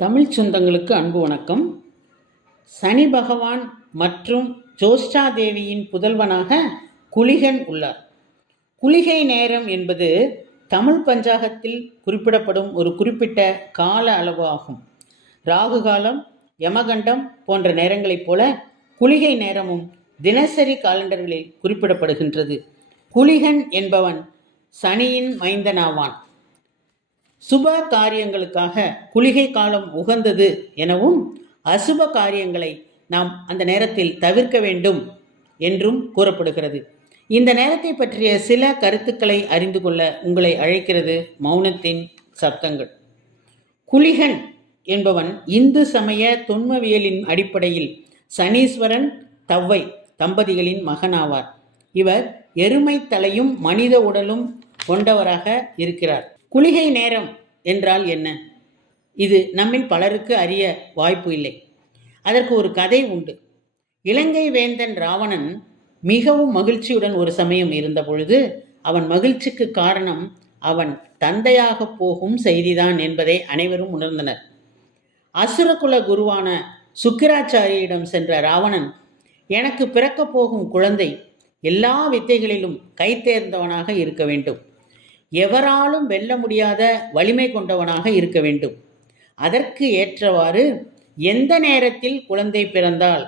தமிழ் சொந்தங்களுக்கு அன்பு வணக்கம். சனி பகவான் மற்றும் ஜோஷ்டா தேவியின் புதல்வனாக குளிகன் உள்ளார். குளிகை நேரம் என்பது தமிழ் பஞ்சாகத்தில் குறிப்பிடப்படும் ஒரு குறிப்பிட்ட கால அளவு ஆகும். ராகு காலம் யமகண்டம் போன்ற நேரங்களைப் போல குளிகை நேரமும் தினசரி காலண்டர்களில் குறிப்பிடப்படுகின்றது. குளிகன் என்பவன் சனியின் மைந்தனாவான். சுப காரியங்களுக்காக குளிகை காலம் உகந்தது எனவும் அசுப காரியங்களை நாம் அந்த நேரத்தில் தவிர்க்க வேண்டும் என்றும் கூறப்படுகிறது. இந்த நேரத்தை பற்றிய சில கருத்துக்களை அறிந்து கொள்ள உங்களை அழைக்கிறது மௌனத்தின் சப்தங்கள். குளிகன் என்பவன் இந்து சமய தொன்மவியலின் அடிப்படையில் சனீஸ்வரன் தவ்வை தம்பதிகளின் மகனாவார். இவர் எருமை தலையும் மனித உடலும் கொண்டவராக இருக்கிறார். குளிகை நேரம் என்றால் என்ன? இது நம்மில் பலருக்கு அறிய வாய்ப்பு இல்லை. அதற்கு ஒரு கதை உண்டு. இலங்கை வேந்தன் ராவணன் மிகவும் மகிழ்ச்சியுடன் ஒரு சமயம் இருந்த பொழுது அவன் மகிழ்ச்சிக்கு காரணம் அவன் தந்தையாக போகும் செய்திதான் என்பதை அனைவரும் உணர்ந்தனர். அசுரகுல குருவான சுக்கிராச்சாரியிடம் சென்ற ராவணன் எனக்கு பிறக்கப் போகும் குழந்தை எல்லா வித்தைகளிலும் கைத்தேர்ந்தவனாக இருக்க வேண்டும். எவராலும் வெல்ல முடியாத வலிமை கொண்டவனாக இருக்க வேண்டும். அதற்கு ஏற்றவாறு எந்த நேரத்தில் குழந்தை பிறந்தால்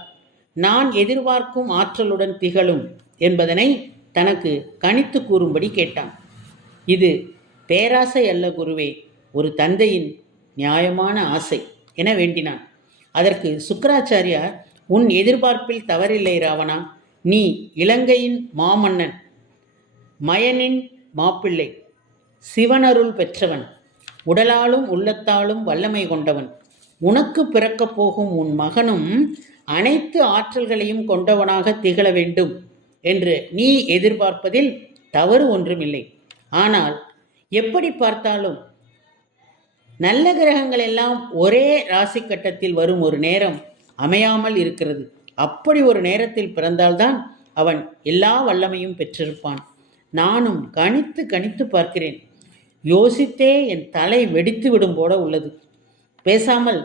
நான் எதிர்பார்க்கும் ஆற்றலுடன் திகழும் என்பதனை தனக்கு கணித்து கூறும்படி கேட்டான். இது பேராசை அல்ல குருவே ஒரு தந்தையின் நியாயமான ஆசை என வேண்டினான். அதற்கு சுக்கராச்சாரியார் உன் எதிர்பார்ப்பில் தவறில்லை ராவணா நீ இலங்கையின் மாமன்னன் மயனின் மாப்பிள்ளை சிவனருள் பெற்றவன் உடலாலும் உள்ளத்தாலும் வல்லமை கொண்டவன். உனக்கு பிறக்கப் போகும் உன் மகனும் அனைத்து ஆற்றல்களையும் கொண்டவனாக திகழ வேண்டும் என்று நீ எதிர்பார்ப்பதில் தவறு ஒன்றுமில்லை. ஆனால் எப்படி பார்த்தாலும் நல்ல கிரகங்கள் எல்லாம் ஒரே ராசி கட்டத்தில் வரும் ஒரு நேரம் அமையாமல் இருக்கிறது. அப்படி ஒரு நேரத்தில் பிறந்தால்தான் அவன் எல்லா வல்லமையும் பெற்றிருப்பான். நானும் கணித்து கணித்து பார்க்கிறேன். யோசித்தே என் தலை வெடித்து விடும் போல உள்ளது. பேசாமல்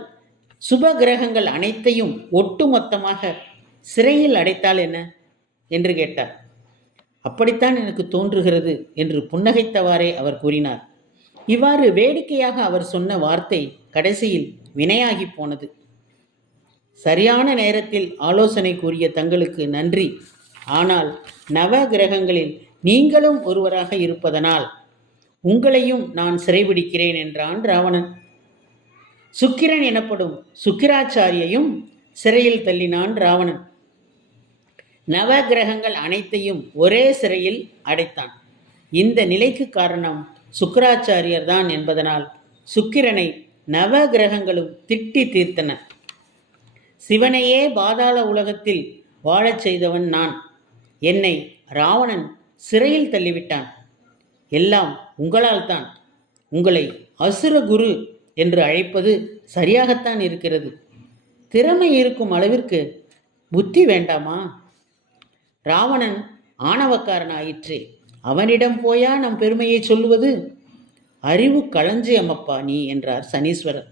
சுப கிரகங்கள் அனைத்தையும் ஒட்டுமொத்தமாக சிறையில் அடைத்தால் என்ன? என்று கேட்டார். அப்படித்தான் எனக்கு தோன்றுகிறது என்று புன்னகைத்தவாறே அவர் கூறினார். இவ்வாறு வேடிக்கையாக அவர் சொன்ன வார்த்தை கடைசியில் வினையாகி போனது. சரியான நேரத்தில் ஆலோசனை கூறிய தங்களுக்கு நன்றி. ஆனால் நவ கிரகங்களில் நீங்களும் ஒருவராக இருப்பதனால் உங்களையும் நான் சிறைபிடிக்கிறேன் என்றான் ராவணன். சுக்கிரன் எனப்படும் சுக்கிராச்சாரியையும் சிறையில் தள்ளினான் ராவணன். நவ கிரகங்கள் அனைத்தையும் ஒரே சிறையில் அடைத்தான். இந்த நிலைக்கு காரணம் சுக்கராச்சாரியர் தான் என்பதனால் சுக்கிரனை நவ கிரகங்களும் திட்டி தீர்த்தன. சிவனையே பாதாள உலகத்தில் வாழச் செய்தவன் நான். என்னை ராவணன் சிறையில் தள்ளிவிட்டான். எல்லாம் உங்களால் தான் உங்களை அசுர குரு என்று அழைப்பது சரியாகத்தான் இருக்கிறது. திறமை இருக்கும் அளவிற்கு புத்தி வேண்டாமா? ராவணன் ஆணவக்காரனாயிற்றே. அவனிடம் போயா நம் பெருமையை சொல்லுவது? அறிவு களஞ்சியமப்பா நீ என்றார் சனீஸ்வரர்.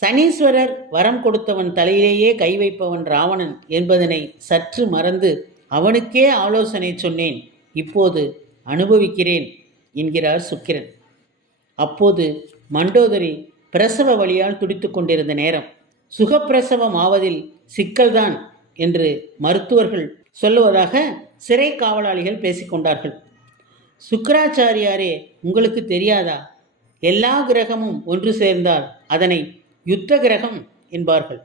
சனீஸ்வரர் வரம் கொடுத்தவன் தலையிலேயே கை வைப்பவன் ராவணன் என்பதனை சற்று மறந்து அவனுக்கே ஆலோசனை சொன்னேன். இப்போது அனுபவிக்கிறேன் என்கிறார் சுக்கிரன். அப்போது மண்டோதரி பிரசவ வழியால் துடித்து கொண்டிருந்த நேரம் சுகப்பிரசவம் ஆவதில் சிக்கல்தான் என்று மருத்துவர்கள் சொல்லுவதாக சிறை காவலாளிகள் பேசிக்கொண்டார்கள் சுக்கராச்சாரியாரே உங்களுக்கு தெரியாதா? எல்லா கிரகமும் ஒன்று சேர்ந்தால் அதனை யுத்த கிரகம் என்பார்கள்.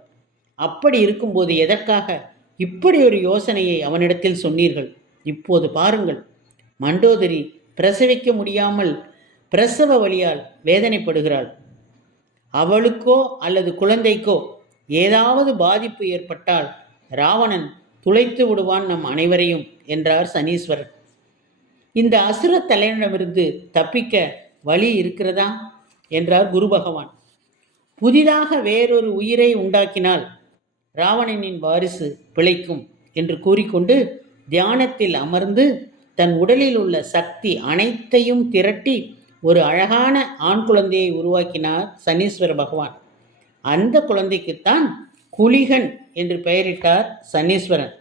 அப்படி இருக்கும்போது எதற்காக இப்படி ஒரு யோசனையை அவனிடத்தில் சொன்னீர்கள்? இப்போது பாருங்கள். மண்டோதரி பிரசவிக்க முடியாமல் பிரசவ வழியால் வேதனைப்படுகிறாள். அவளுக்கோ அல்லது குழந்தைக்கோ ஏதாவது பாதிப்பு ஏற்பட்டால் ராவணன் துளைத்து விடுவான் நம் அனைவரையும் என்றார் சனீஸ்வரன் இந்த அசுர தலைவனிடமிருந்து தப்பிக்க வழி இருக்கிறதா? என்றார் குரு பகவான். புதிதாக வேறொரு உயிரை உண்டாக்கினால் ராவணனின் வாரிசு பிழைக்கும் என்று கூறிக்கொண்டு தியானத்தில் அமர்ந்து தன் உடலில் உள்ள சக்தி அனைத்தையும் திரட்டி ஒரு அழகான ஆண் குழந்தையை உருவாக்கினார் சனீஸ்வர பகவான். அந்த குழந்தைக்குத்தான் குளிகன் என்று பெயரிட்டார் சனீஸ்வரன்.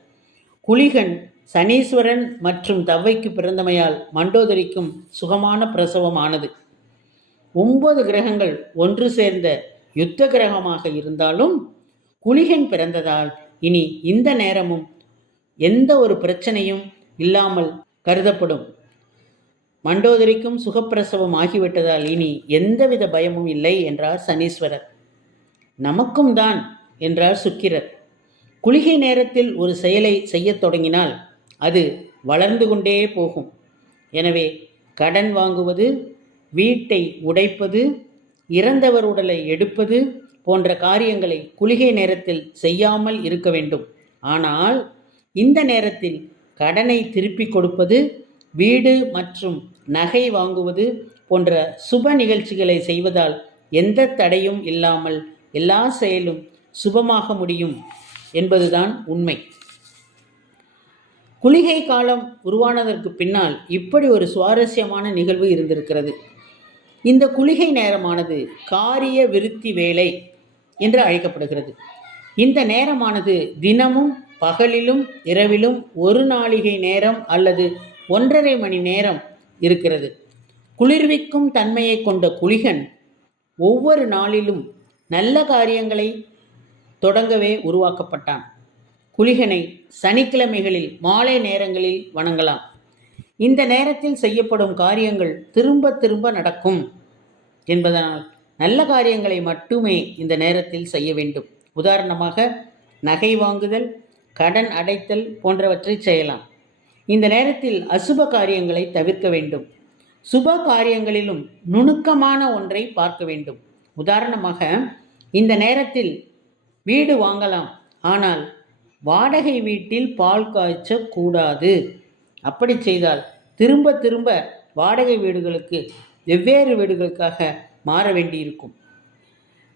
குளிகன் சனீஸ்வரன் மற்றும் தவ்வைக்கு பிறந்தமையால் மண்டோதரிக்கும் சுகமான பிரசவமானது. ஒன்பது கிரகங்கள் ஒன்று சேர்ந்த யுத்த கிரகமாக இருந்தாலும் குளிகன் பிறந்ததால் இனி இந்த நேரமும் எந்த ஒரு பிரச்சனையும் இல்லாமல் கருதப்படும். மண்டோதரிக்கும் சுகப்பிரசவம் ஆகிவிட்டதால் இனி எந்தவித பயமும் இல்லை என்றார் சனீஸ்வரர். நமக்கும் தான் என்றார் சுக்கிரர். குளிகை நேரத்தில் ஒரு செயலை செய்யத் தொடங்கினால் அது வளர்ந்து கொண்டே போகும். எனவே கடன் வாங்குவது வீட்டை உடைப்பது இறந்தவர் உடலை எடுப்பது போன்ற காரியங்களை குளிகை நேரத்தில் செய்யாமல் இருக்க வேண்டும். ஆனால் இந்த நேரத்தில் கடனை திருப்பிக் கொடுப்பது வீடு மற்றும் நகை வாங்குவது போன்ற சுப நிகழ்ச்சிகளை செய்வதால் எந்த தடையும் இல்லாமல் எல்லா செயலும் சுபமாக முடியும் என்பதுதான் உண்மை. குளிகை காலம் உருவானதற்கு பின்னால் இப்படி ஒரு சுவாரஸ்யமான நிகழ்வு இருந்திருக்கிறது. இந்த குளிகை நேரமானது காரிய விருத்தி வேலை என்று அழைக்கப்படுகிறது. இந்த நேரமானது தினமும் பகலிலும் இரவிலும் ஒரு நாளிகை நேரம் அல்லது ஒன்றரை மணி நேரம் இருக்கிறது. குளிர்விக்கும் தன்மையை கொண்ட குளிகன் ஒவ்வொரு நாளிலும் நல்ல காரியங்களை தொடங்கவே உருவாக்கப்பட்டான். குளிகனை சனிக்கிழமைகளில் மாலை நேரங்களில் வணங்கலாம். இந்த நேரத்தில் செய்யப்படும் காரியங்கள் திரும்ப திரும்ப நடக்கும் என்பதனால் நல்ல காரியங்களை மட்டுமே இந்த நேரத்தில் செய்ய வேண்டும். உதாரணமாக நகை வாங்குதல் கடன் அடைத்தல் போன்றவற்றை செய்யலாம். இந்த நேரத்தில் அசுப காரியங்களை தவிர்க்க வேண்டும். சுப காரியங்களிலும் நுணுக்கமான ஒன்றை பார்க்க வேண்டும். உதாரணமாக இந்த நேரத்தில் வீடு வாங்கலாம் ஆனால் வாடகை வீட்டில் பால் காய்ச்ச கூடாது அப்படி செய்தால் திரும்ப திரும்ப வாடகை வீடுகளுக்கு வெவ்வேறு வீடுகளுக்காக மாற வேண்டியிருக்கும்.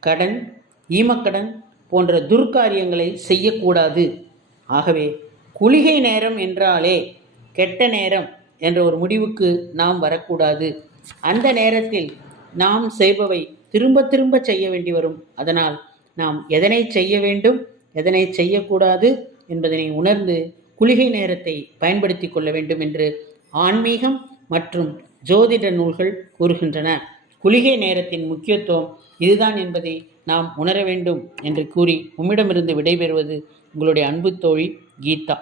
கடன் ஈமக்கடன் போன்ற துர்க்காரியங்களை செய்யக்கூடாது. ஆகவே குளிகை நேரம் என்றாலே கெட்ட நேரம் என்ற ஒரு முடிவுக்கு நாம் வரக்கூடாது. அந்த நேரத்தில் நாம் செய்பவை திரும்ப திரும்ப செய்ய வேண்டி வரும். அதனால் நாம் எதனை செய்ய வேண்டும் எதனை செய்யக்கூடாது என்பதனை உணர்ந்து குளிகை நேரத்தை பயன்படுத்தி கொள்ள வேண்டும் என்று ஆன்மீகம் மற்றும் ஜோதிட நூல்கள் கூறுகின்றன. குளிகை நேரத்தின் முக்கியத்துவம் இதுதான் என்பதை நாம் உணர வேண்டும் என்று கூறி உம்மிடமிருந்து விடைபெறுவது உங்களுடைய அன்பு தோழி கீதா.